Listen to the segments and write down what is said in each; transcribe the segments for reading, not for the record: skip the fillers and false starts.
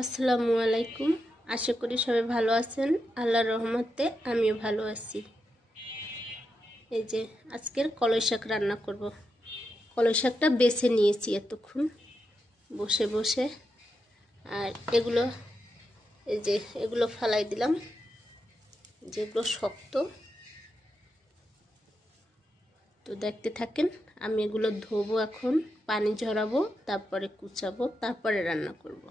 আসসালামু আলাইকুম। আশা করি সবাই ভালো আছেন। আল্লাহর রহমতে আমিও ভালো আছি। এই যে আজকের কলই শাক রান্না করব। কলই শাকটা বেছে নিয়েছি এতক্ষণ বসে বসে, আর এগুলো ফালাই দিলাম, যেগুলো শক্ত। তো দেখতে থাকেন, আমি এগুলো ধোবো, এখন পানি ঝরাবো, তারপরে কুচাবো, তারপরে রান্না করব।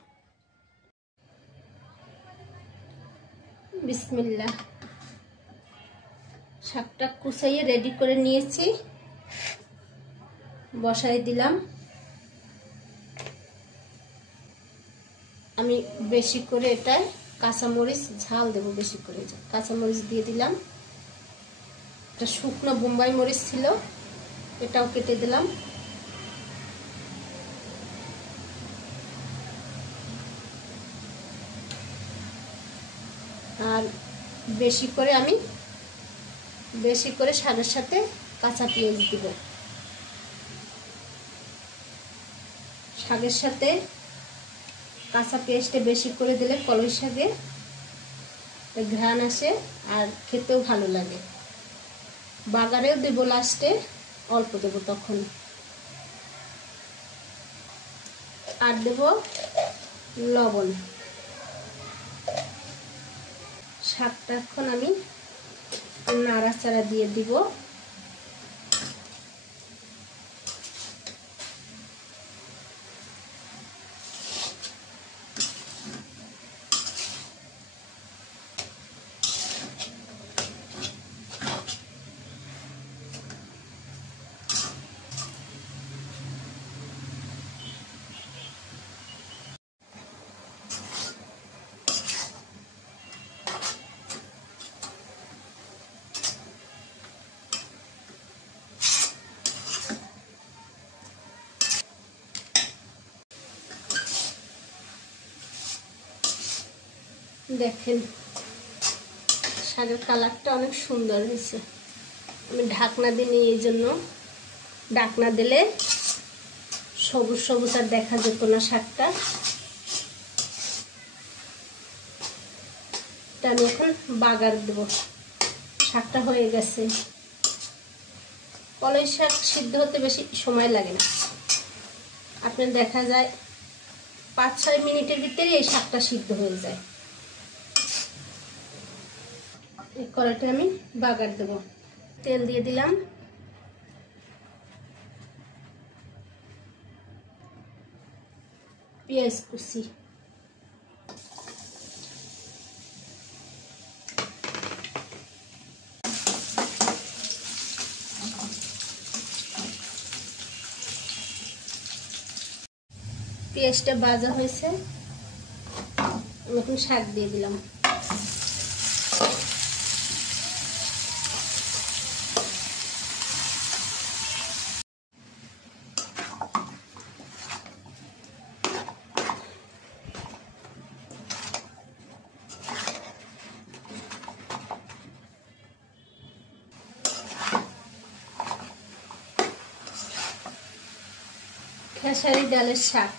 বিসমিল্লাহ। শাকটা কুচাইয়ে রেডি করে নিয়েছি, বসাই দিলাম। আমি বেশি করে এটায় কাঁচামরিচ ঝাল দেবো, বেশি করে কাঁচামরিচ দিয়ে দিলাম। একটা শুকনো বোম্বাই মরিচ ছিল, এটাও কেটে দিলাম। আর বেশি করে শাকের সাথে কাঁচা পেঁয়াজ দিব। শাকের সাথে কাঁচা পেঁয়াজটা বেশি করে দিলে কলই শাকে ঘ্রাণ আসে আর খেতেও ভালো লাগে। বাগারেও দেব, লাস্টে অল্প দেব তখন। আর দেব লবণ। শাকটা এখন আমি নাড়াচাড়া দিয়ে দিব। দেখেন শাকের কালারটা অনেক সুন্দর হয়েছে। আমি ঢাকনা দিইনি, এই জন্য। ঢাকনা দিলে সবুজ সবুজ আর দেখা যেত না শাকটা। আমি এখন বাগার দেব। শাকটা হয়ে গেছে। কলই শাক সিদ্ধ হতে বেশি সময় লাগে না, আপনার দেখা যায় 5-6 মিনিটের ভিতরে এই শাকটা সিদ্ধ হয়ে যায়। এই কড়াইটা আমি বাগার দেব। তেল দিয়ে দিলাম। পেঁয়াজ কুচি, পেঁয়াজটা ভাজা হয়েছে, আমি এখন শাক দিয়ে দিলাম। খেসারি ডালের শাক,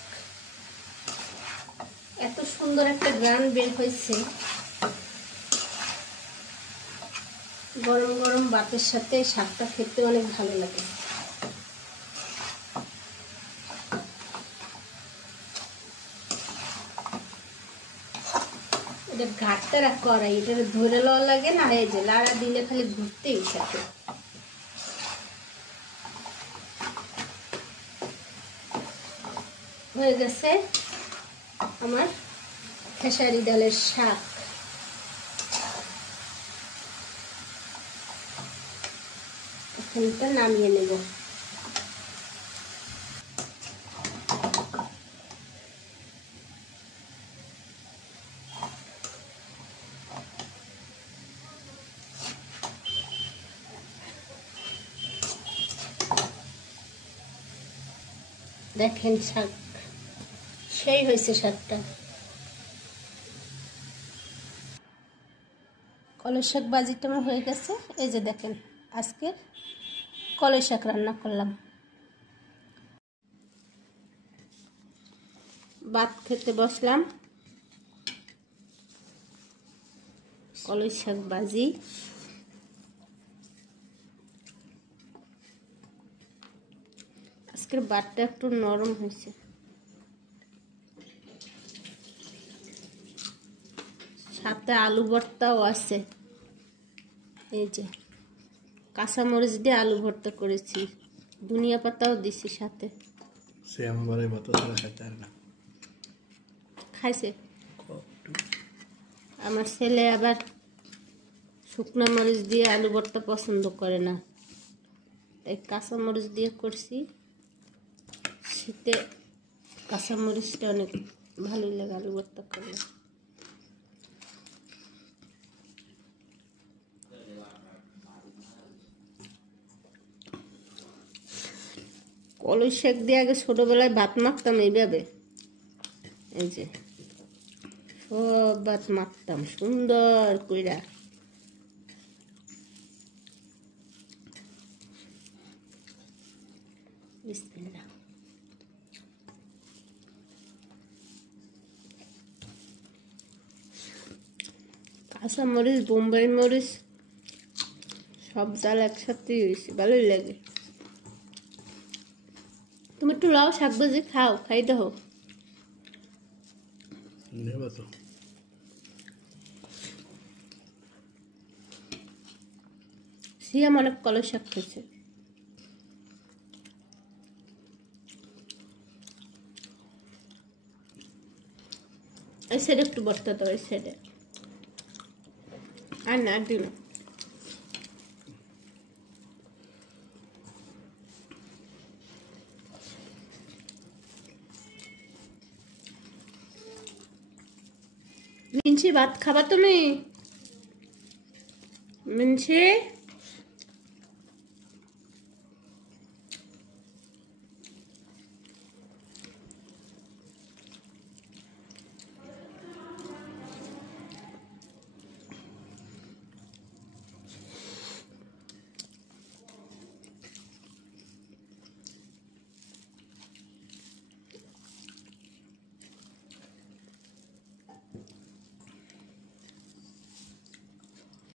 এত সুন্দর একটা ঘ্রাণ বের হয়েছে। গরম গরম ভাতের সাথে শাকটা খেতে অনেক ভালো লাগে। এটা ঘাটটা কড়াই, এটা ধরে লওয়া লাগে না, এই যে লাড়া দিলে খালি ঘুরতেই থাকে। হয়ে গেছে আমার খেসারি ডালের শাক। এখানটা নামিয়ে নেব। দেখেন শাক সেই হয়েছে। শাকটা কলই শাক ভাজিটা আমার হয়ে গেছে। এই যে দেখেন, আজকে কলই শাক রান্না করলাম। ভাত খেতে বসলাম। কলই শাক ভাজি। আজকের ভাতটা একটু নরম হয়েছে। সাথে আলু ভর্তাও আছে। এই যে কাঁচামরিচ দিয়ে আলু ভর্তা করেছি, ধনিয়া পাতাও দিছি সাথে। সে আমার ভাত ছাড়া খাইতে পারে না। খাইছে আমার ছেলে, আবার শুকনো মরিচ দিয়ে আলু ভর্তা পছন্দ করে না, তাই কাঁচামরিচ দিয়ে করছি। শীতে কাঁচামরিচটা অনেক ভালোই লাগে আলু ভর্তা করলে। কলই শাক দিয়ে আগে ছোটবেলায় ভাত মাখতাম এইভাবে। এই যে সব ভাত মাখতাম সুন্দর কইরা। বিসমিল্লাহ। কাঁচা মরিচ, বোম্বাই মরিচ, সব ডাল একসাথে হয়েছে, ভালোই লাগে। তুমি একটু লাউ শাক ভাজি খাও, খাই দাও। নেবা তো সিয়াম অনেক কলই শাক খেয়েছে। এই সাইডে একটু বর্তা দাও, এই সাইডে। আর না দিন মিনছি, ভাত খাবা তুমি? মিনছি